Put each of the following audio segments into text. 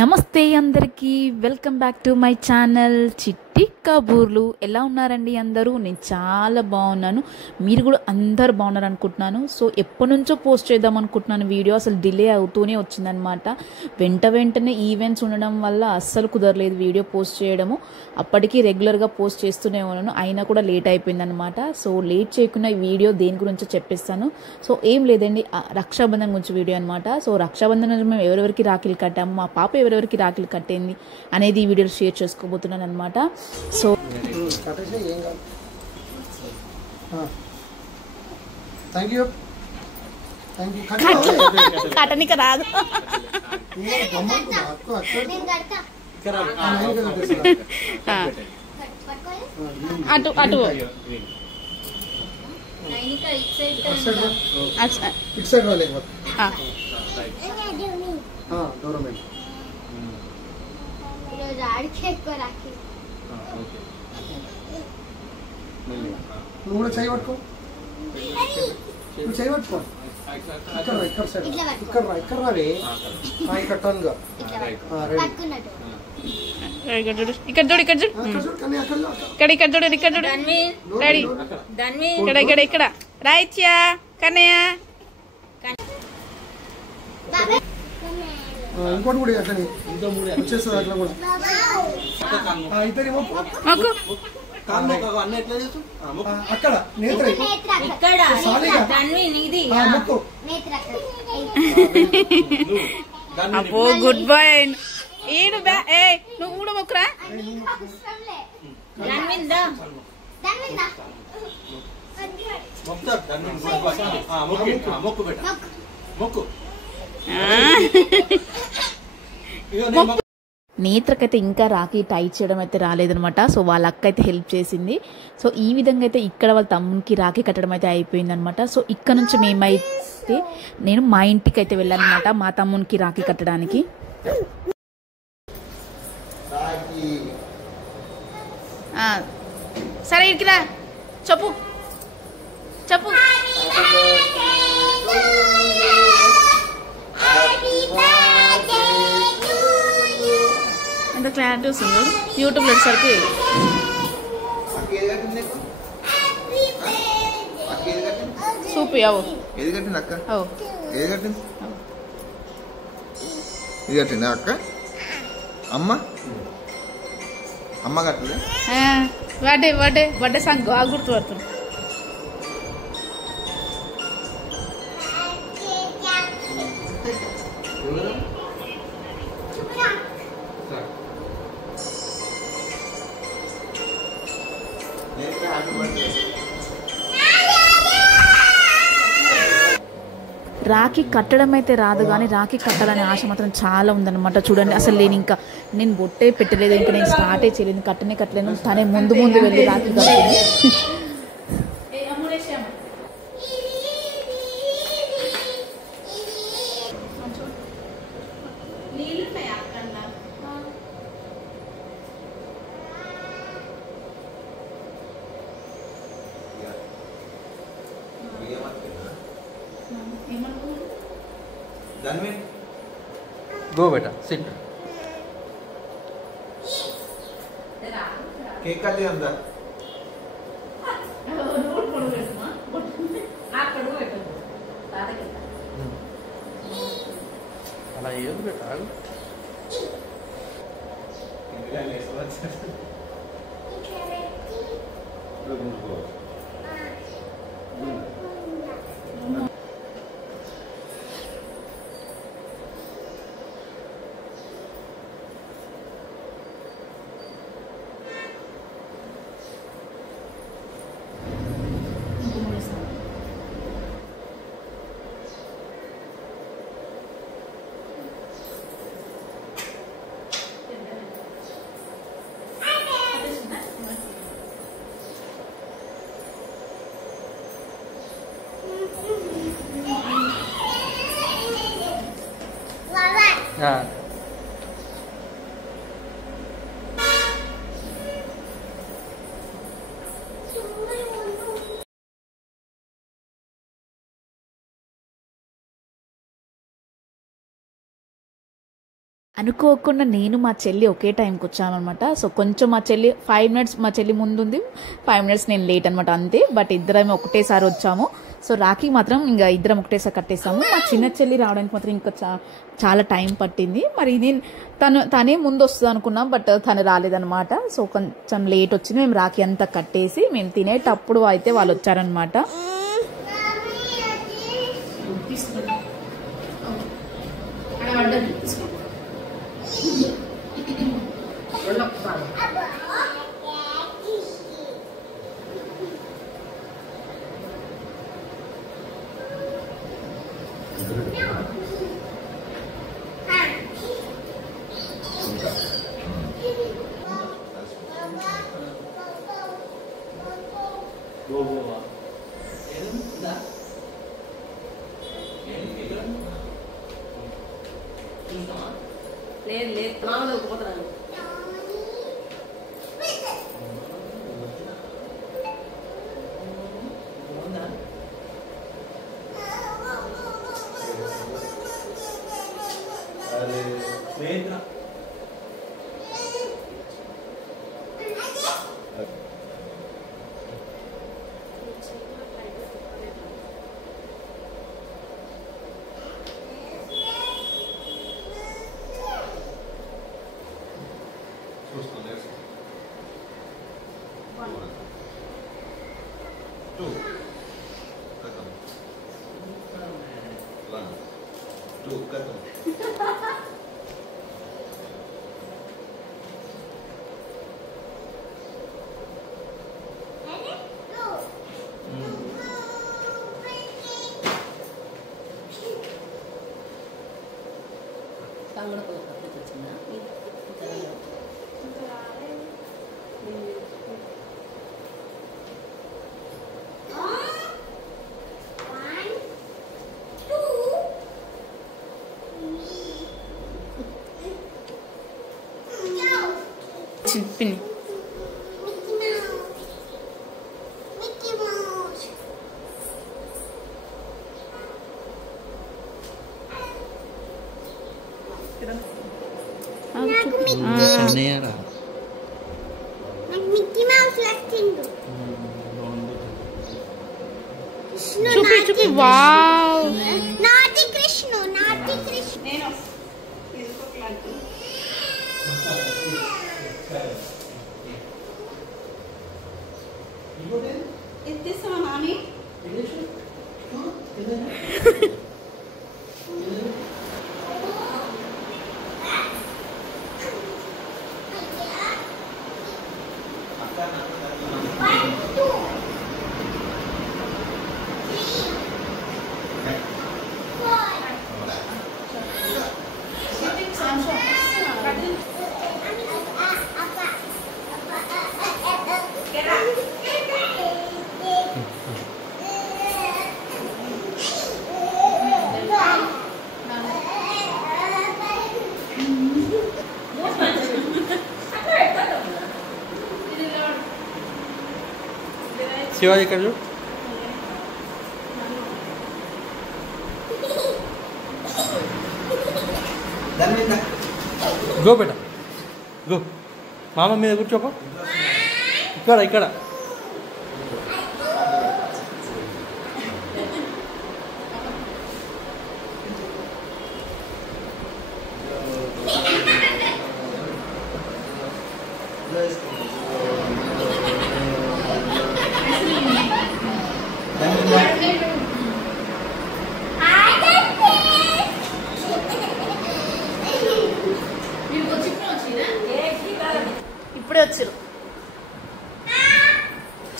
నమస్తే అందరికీ welcome back to my channel చిట్టి కబూర్లు. ఎలా ఉన్నారండి అందరూ? నేను చాలా బాగున్నాను, మీరు కూడా అందరు బాగున్నారు అనుకుంటున్నాను. సో ఎప్పటి నుంచో పోస్ట్ చేద్దాం అనుకుంటున్నాను వీడియో, అసలు డిలే అవుతూనే వచ్చిందనమాట. వెంటనే ఈవెంట్స్ ఉండడం వల్ల అస్సలు కుదరలేదు వీడియో పోస్ట్ చేయడము. అప్పటికి రెగ్యులర్గా పోస్ట్ చేస్తూనే ఉన్నాను, అయినా కూడా లేట్ అయిపోయిందనమాట. సో లేట్ చేయకుండా ఈ వీడియో దేని గురించో చెప్పేస్తాను. సో ఏం లేదండి, రక్షాబంధన్ గురించి వీడియో అనమాట. సో రక్షాబంధన్ మేము ఎవరెవరికి రాఖీలు కట్టాము, మా పాప ఎవరెవరికి రాఖీలు కట్టింది అనేది ఈ వీడియోలో షేర్ చేసుకోబోతున్నాను అనమాట. సో కట్టనిక రాదు, అటు అటు నువ్వు కూడా చేయి పట్టుకో, నువ్వు చేయి పట్టుకో. ఇక్కడ రావే ఇక్కడ టన్గా ఇక్కడ చూడు, ఇక్కడ చూడు, ఇక్కడ చూడు, ఇక్కడ చూడు, ఇక్కడ చూడు, రెడీ, ఇక్కడ ఇక్కడ ఇక్కడ రాయిత్యా కన్నయ్య. ఇంకోటి కూడా అట్లా వచ్చేస్తుంది, అట్లా కూడా ఇద్దరి అక్కడ నేత్ర అబ్బో గుడ్ బాయ్. ఏడు ఏ నువ్వు కూడా మొక్కురా. నేత్రకైతే ఇంకా రాఖీ టై చేయడం అయితే రాలేదనమాట. సో వాళ్ళ అక్క అయితే హెల్ప్ చేసింది. సో ఈ విధంగా అయితే ఇక్కడ వాళ్ళ తమ్మునికి రాఖీ కట్టడం అయితే అయిపోయిందనమాట. సో ఇక్కడ నుంచి మేమైతే నేను మా ఇంటికి అయితే వెళ్ళాను అనమాట, మా తమ్మునికి రాఖీ కట్టడానికి. సరే ఇక్కడికి రా, చెప్పు చెప్పు. ఎంత క్లారిటీ వస్తుంది యూట్యూబ్లో వచ్చేసరికి. చూపియావు ఏది కట్టింది అక్క? ఏది కట్టింది? ఇది కట్టిందా అక్క? అమ్మ అమ్మ కట్టలే. వాడే వాడే వడ్డే సాంగ్ బాగా గుర్తుపడుతుంది. రాఖీ కట్టడం అయితే రాదు, కానీ రాఖీ కట్టాలనే ఆశ మాత్రం చాలా ఉందన్నమాట. చూడండి, అసలు నేను బొట్టే పెట్టలేదు, ఇంకా నేను స్టార్టే చేయలేదు, కట్టలేను. తనే ముందు వెళ్ళి రాఖీ కట్టింది. गो बेटा सिट केक का ले अंदर అలా ఏది బేటా అనుకోకుండా నేను మా చెల్లి ఒకే టైంకి వచ్చామన్నమాట. సో కొంచెం మా చెల్లి 5 minutes మా చెల్లి ముందు ఉంది, 5 minutes నేను లేట్ అనమాట అంతే. బట్ ఇద్దరం ఒకటేసారి వచ్చాము. సో రాఖీ మాత్రం ఇంకా ఇద్దరం ఒకటేసారి కట్టేసాము. మా చిన్న చెల్లి రావడానికి మాత్రం ఇంకా చాలా టైం పట్టింది. మరి నేను తనే ముందు వస్తుంది అనుకున్నాం, బట్ తను రాలేదనమాట. సో కొంచెం లేట్ వచ్చింది. మేము రాఖీ అంతా కట్టేసి మేము తినేటప్పుడు అయితే వాళ్ళు వచ్చారనమాట. పిన్ని చూపి చూపి. వావ్, నాటి కృష్ణ, నాటి కృష్ణ. నేను ఎత్తేస్తావా నాని? శివాజీ ఇక్కడ గో బేట గో. మామ మీద కూర్చోపో. ఇక్కడ ఇక్కడ ఇప్పుడే వచ్చారు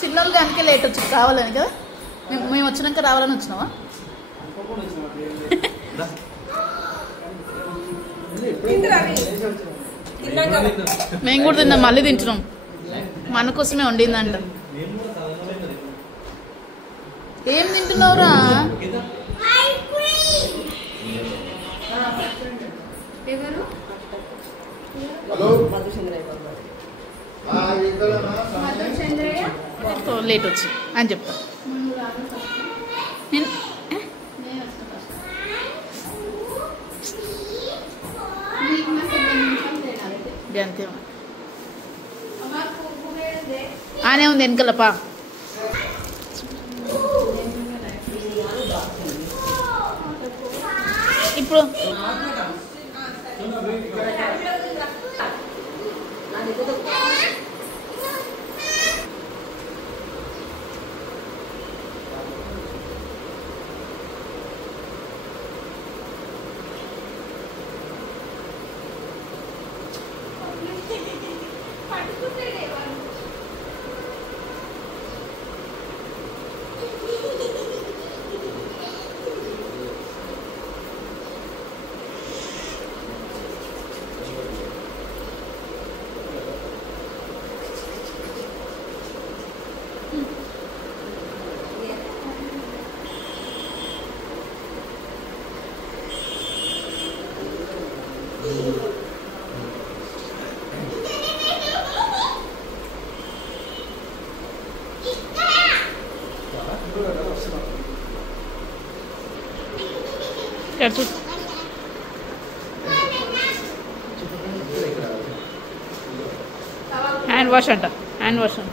చిన్నోళ్ళు దానికే లేట్ వచ్చి రావాలని కదా. మేము వచ్చినాక రావాలని వచ్చినావా? మేము కూడా తిన్నాం, మళ్ళీ తింటున్నాం. మన కోసమే వండిందంట. ఏం తింటున్నావురా? లేట్ వచ్చి అని చెప్తా. నేను అంతే ఆనే ఉంది వెనకలపా ఇప్పుడు హ్యాండ్ వాష్ అంట హ్యాండ్ వాష్ అంట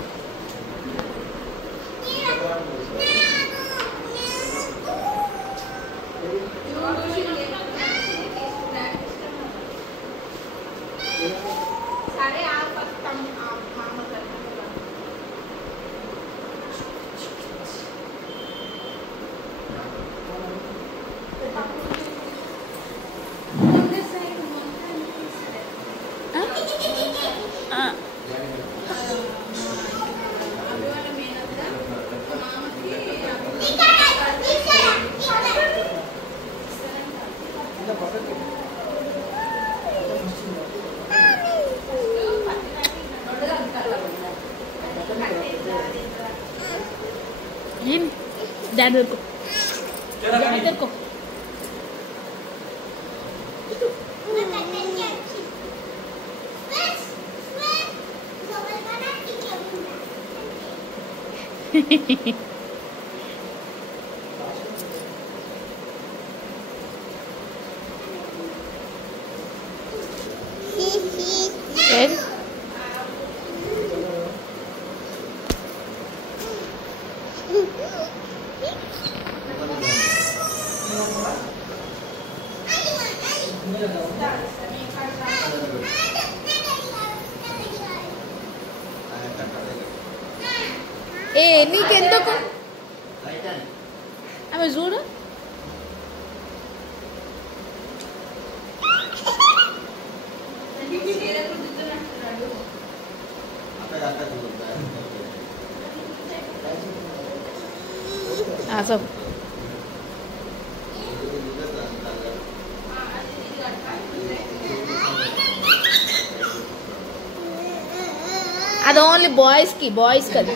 డాడీ దొరుకు డాడీ దొరుకు ఏ నీకెందుకు ఆమె చూడు सब అది ఓన్లీ బాయ్స్ కి అది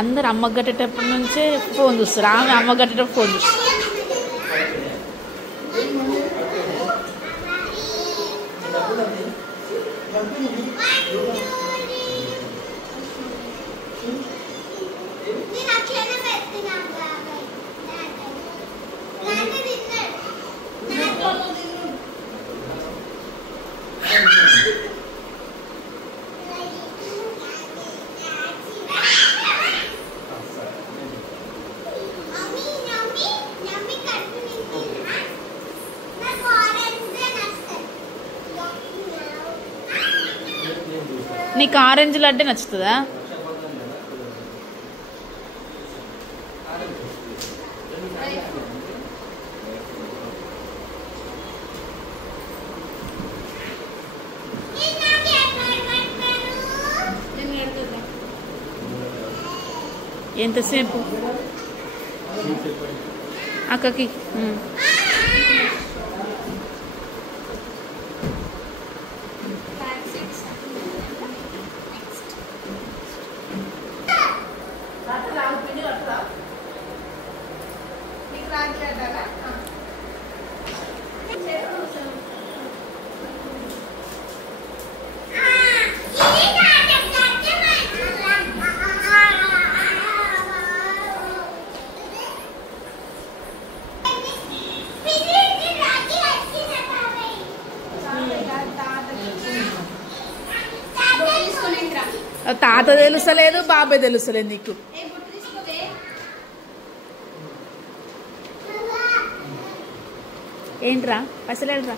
అందరు అమ్మ కట్టేటప్పటి నుంచే ఫోన్ చూస్తారు. ఆమె అమ్మ కట్టేటప్పుడు ఫోన్ చూస్తారు. నీకు ఆరెంజ్ లడ్డే నచ్చుతుందా? ఎంతసేపు అక్కకి? తాత తెలుసలేదు, బాబాయ్ తెలుసలేదు నీకు. ఏంట్రా పైసలేడురా?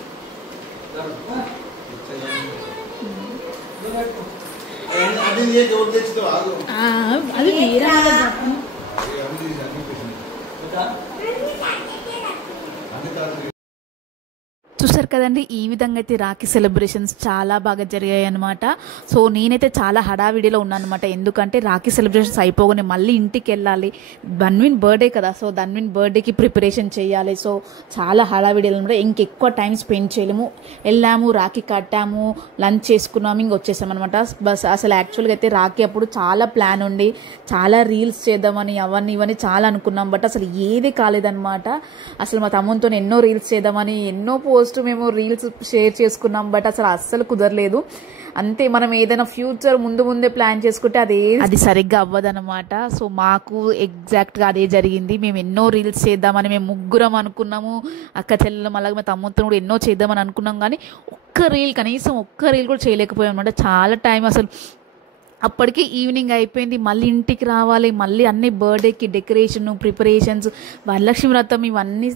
అది మీరా చూసారు కదండి. ఈ విధంగా అయితే రాఖీ సెలబ్రేషన్స్ చాలా బాగా జరిగాయి అనమాట. సో నేనైతే చాలా హడావిడిలో ఉన్నాను అనమాట. ఎందుకంటే రాఖీ సెలబ్రేషన్స్ అయిపోగానే మళ్ళీ ఇంటికి వెళ్ళాలి. ధన్విన్ బర్త్డే కదా, సో ధన్విన్ బర్త్డేకి ప్రిపరేషన్ చేయాలి. సో చాలా హడావిడిలో అనమాట. ఇంకెక్కువ టైం స్పెండ్ చేయలేము. వెళ్ళాము, రాఖీ కట్టాము, లంచ్ చేసుకున్నాము, ఇంక వచ్చేసాం అనమాట. బస్ అసలు యాక్చువల్గా అయితే రాఖీ అప్పుడు చాలా ప్లాన్ ఉండి చాలా రీల్స్ చేద్దామని అవన్నీ ఇవన్నీ చాలా అనుకున్నాం. బట్ అసలు ఏది కాలేదన్నమాట. అసలు మా తమ్ముతో ఎన్నో రీల్స్ చేద్దామని ఎన్నో పోస్ట్ మేము రీల్స్ షేర్ చేసుకున్నాం. బట్ అసలు అస్సలు కుదరలేదు. అంతే, మనం ఏదైనా ఫ్యూచర్ ముందే ప్లాన్ చేసుకుంటే అది సరిగ్గా అవ్వదన్నమాట. సో మాకు ఎగ్జాక్ట్గా అదే జరిగింది. మేము ఎన్నో రీల్స్ చేద్దామని మేము ముగ్గురం అనుకున్నాము, అక్క చెల్లెలు, అలాగే మా తమ్ముతో కూడా ఎన్నో చేద్దామని అనుకున్నాం. కానీ కనీసం ఒక్క రీల్ కూడా చేయలేకపోయాం అనమాట. చాలా టైం అసలు అప్పటికి ఈవినింగ్ అయిపోయింది. మళ్ళీ ఇంటికి రావాలి, మళ్ళీ అన్ని బర్త్డేకి డెకరేషన్, ప్రిపరేషన్స్, వరలక్ష్మి వ్రతం ఇవన్నీ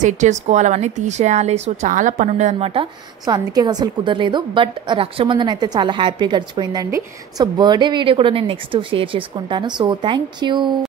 సెట్ చేసుకోవాలి, అవన్నీ తీసేయాలి. సో చాలా పని ఉండేది అనమాట. సో అందుకే అసలు కుదరలేదు. బట్ రక్షాబంధన్ అయితే చాలా హ్యాపీగా గడిచిపోయిందండి. సో బర్త్డే వీడియో కూడా నేను నెక్స్ట్ షేర్ చేసుకుంటాను. So thank you.